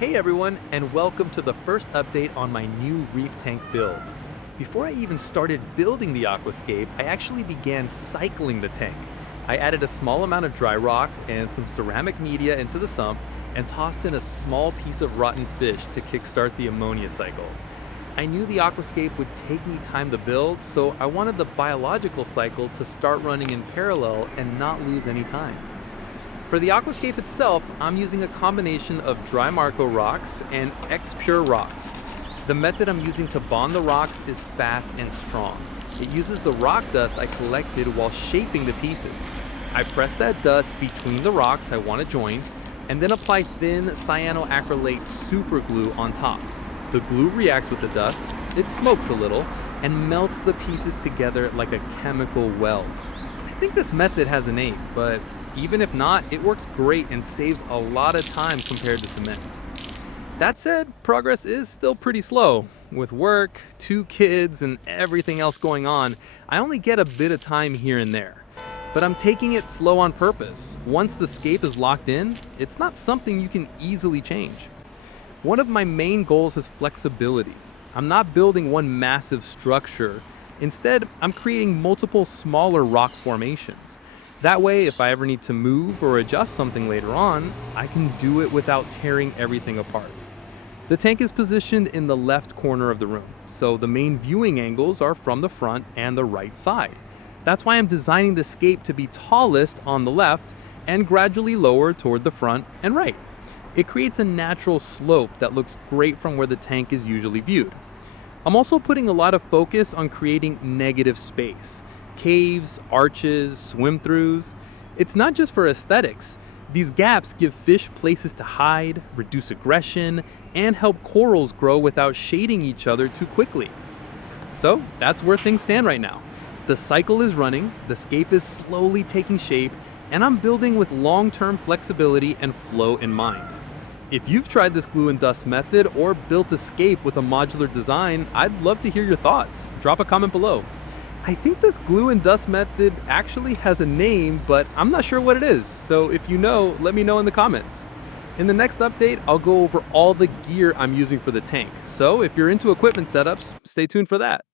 Hey everyone, and welcome to the first update on my new reef tank build. Before I even started building the aquascape, I actually began cycling the tank. I added a small amount of dry rock and some ceramic media into the sump and tossed in a small piece of rotten fish to kickstart the ammonia cycle. I knew the aquascape would take me time to build, so I wanted the biological cycle to start running in parallel and not lose any time. For the aquascape itself, I'm using a combination of dry Marco rocks and X-Pure rocks. The method I'm using to bond the rocks is fast and strong. It uses the rock dust I collected while shaping the pieces. I press that dust between the rocks I want to join, and then apply thin cyanoacrylate super glue on top. The glue reacts with the dust, it smokes a little, and melts the pieces together like a chemical weld. I think this method has a name, but even if not, it works great and saves a lot of time compared to cement. That said, progress is still pretty slow. With work, 2 kids, and everything else going on, I only get a bit of time here and there. But I'm taking it slow on purpose. Once the scape is locked in, it's not something you can easily change. One of my main goals is flexibility. I'm not building one massive structure. Instead, I'm creating multiple smaller rock formations. That way, if I ever need to move or adjust something later on, I can do it without tearing everything apart. The tank is positioned in the left corner of the room, so the main viewing angles are from the front and the right side. That's why I'm designing the scape to be tallest on the left and gradually lower toward the front and right. It creates a natural slope that looks great from where the tank is usually viewed. I'm also putting a lot of focus on creating negative space. Caves, arches, swim-throughs. It's not just for aesthetics. These gaps give fish places to hide, reduce aggression, and help corals grow without shading each other too quickly. So that's where things stand right now. The cycle is running, the scape is slowly taking shape, and I'm building with long-term flexibility and flow in mind. If you've tried this glue and dust method or built a scape with a modular design, I'd love to hear your thoughts. Drop a comment below. I think this glue and dust method actually has a name, but I'm not sure what it is. So if you know, let me know in the comments. In the next update, I'll go over all the gear I'm using for the tank. So if you're into equipment setups, stay tuned for that.